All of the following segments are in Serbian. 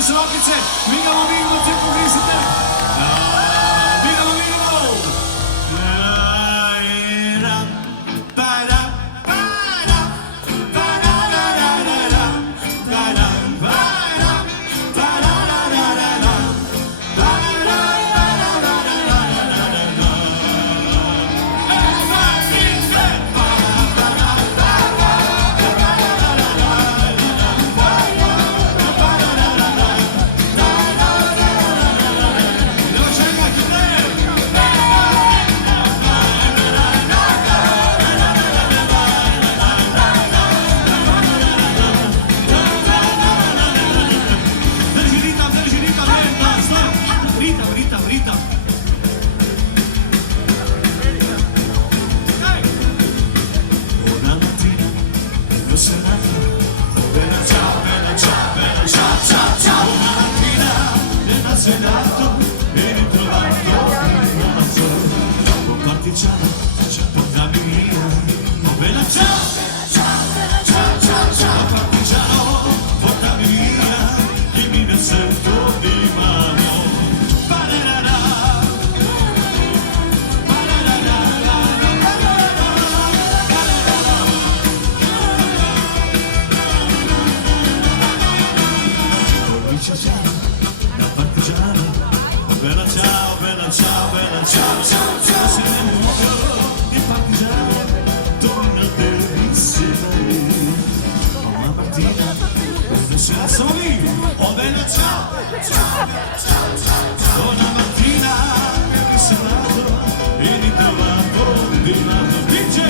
Slokice, mica lo vivo, tipo visite. Mica lo vivo. Senato e ritrovato il nuovo partigiano, ci portami via, oh bella ciao, ciao, ciao, ciao, ciao, partigiano, portami via, dimmi nel sento di mano, parerà, bella ciao, bella ciao, bella ciao, ciao, ciao, se ne muoio di partigiano, torna bellissima, una mattina, se sono vivo, oh bella ciao, ciao, ciao, ciao, ciao, una mattina, isolato e ritrovato di nuovo, dice,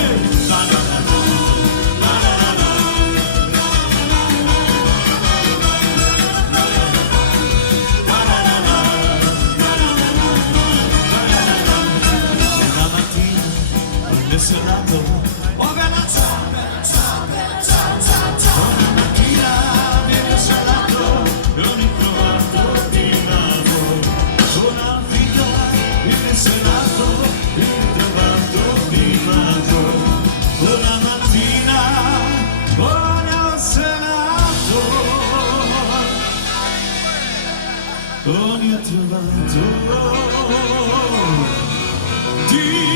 Senato, oh bella ciao, bella ciao, bella ciao, ciao, ciao. Una mattina viene salato e ho ritrovato di nuovo. Sono al figlio viene Senato e ho ritrovato di nuovo. Una mattina voglio Senato, ho ritrovato di